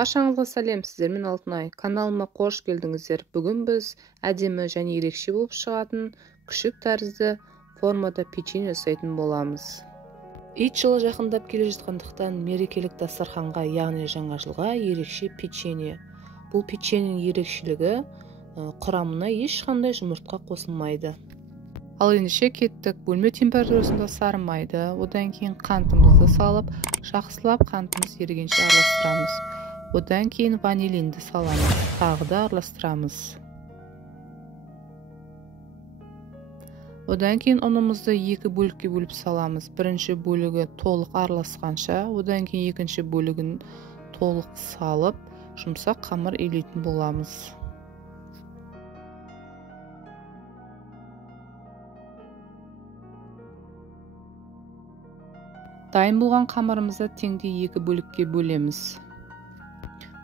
Баршаңызға сәлем, сіздермен Алтынай. Каналыма қош келдіңіздер. Бүгін біз әдемі және ерекше болып шығатын күшік тәрізді формада печенье жасайтын боламыз. Ит жылы жақындап келе жатқандықтан мерекелік дастарханға, яғни жаңа жылға ерекше печенье. Бұл печеньенің ерекшелігі құрамына ешқандай жұмыртқа қосылмайды. Ал ендеше кеттік. Бөлме температурасында сары майды, одан кейін қантымызды салып, жақсылап қантымыз ерігенше араластырамыз. Одан кейін ванилинді саламыз, тағы да араластырамыз. Одан кейін ұнымызды екі бөлікке бөліп саламыз. Бірінші бөлігі толық араласқанша, одан кейін екінші бөлігін толық салып, жұмсақ қамыр илейтін боламыз. Дайын болған қамырымызды теңдей екі бөлікке бөлеміз.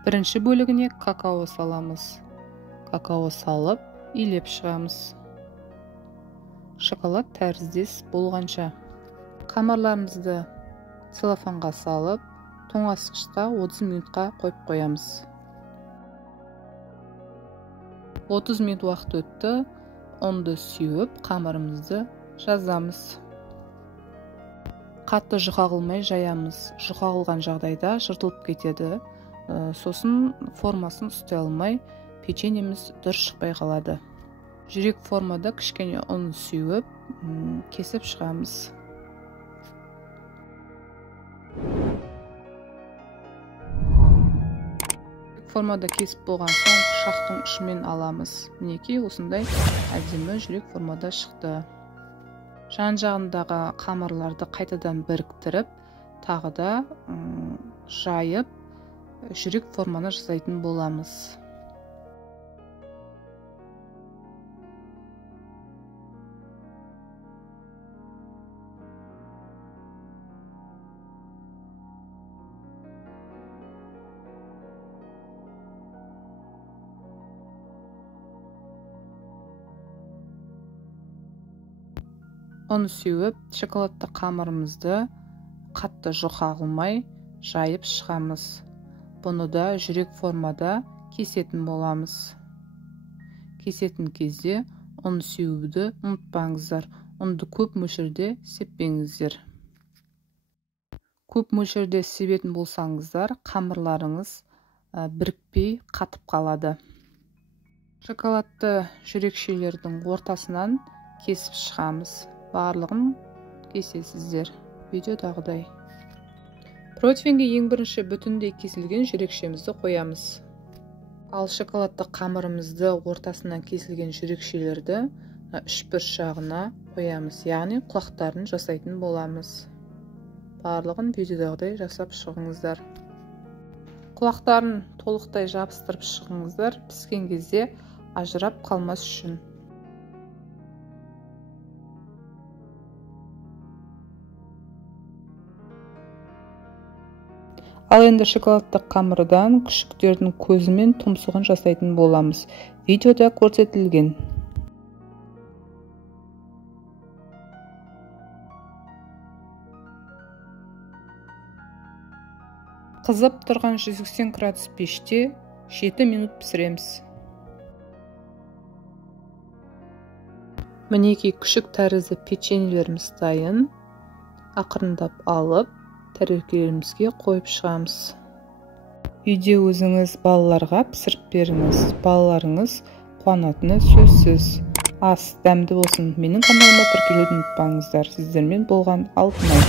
Бірінші бөлігіне какао саламыз. Какао салып, илеп шығамыз. Шоколад тәріздес болғанша. Қамырларымызды целлофанға салып, тоңазытқышта 30 минутқа қойып қоямыз. 30 минут уақыт өтті. Ұнды сеуіп, қамырымызды жазамыз. Қатты жұқа қылмай жаямыз. Жұқа қылған жағдайда жыртылып кетеді. Сосын формасын ұстай алмай, печеньеміз дұрыс шықпай қалады. Жүрек формада кішкене ұн сеуіп, кесіп шығамыз. Формада кесіп болған соң пышақтың ұшымен аламыз. Мінекей осындай әдемі жүрек формада шықты. Жан-жағындағы қамырларды қайтадан біріктіріп, тағы да жайып, жүрек форманы жасайтын боламыз. Оны сеуіп, шоколадты қамырымызды қатты жұқа қылмай жайып шығамыз. Бұны да жүрек формада кесетін боламыз. Кесетін кезде ұн сеуді ұмытпаңыздар. Ұнды көп мөлшерде сеппеңіздер. Көп мөлшерде себетін болсаңыздар, қамырларыңыз бірікпей қатып қалады. Шоколадты жүрекшелердің ортасынан кесіп шығамыз. Барлығын кесесіздер. Видеодағыдай. Противенге ең бірінші бүтіндей кесілген жүрекшемізді қоямыз. Ал шоколадты қамырымызды ортасынан кесілген жүрекшелерді үшбір жағына қоямыз. Яғни құлақтарын жасайтын боламыз. Барлығын видеодағыдай жасап шығыңыздар. Құлақтарын толықтай жабыстырып шығыңыздар, піскен кезде ажырап қалмас үшін. Ал енді шоколадты қамырдан күшіктердің көзі мен тұмсығын жасайтын боламыз. Видеода көрсетілген. Қызып тұрған 180 градус пеште 7 минут пісіреміз. Мінекей күшік тәрізді печеньелеріміз дайын. Ақырындап алып, тәрелкелерімізге қойып шығамыз. Үйде өзіңіз балаларға пісіріп беріңіз. Балаларыңыз қуанатыны сөзсіз. Ас дәмді болсын. Менің каналыма тіркелуді ұмытпаңыздар. Сіздермен болған Алтынай.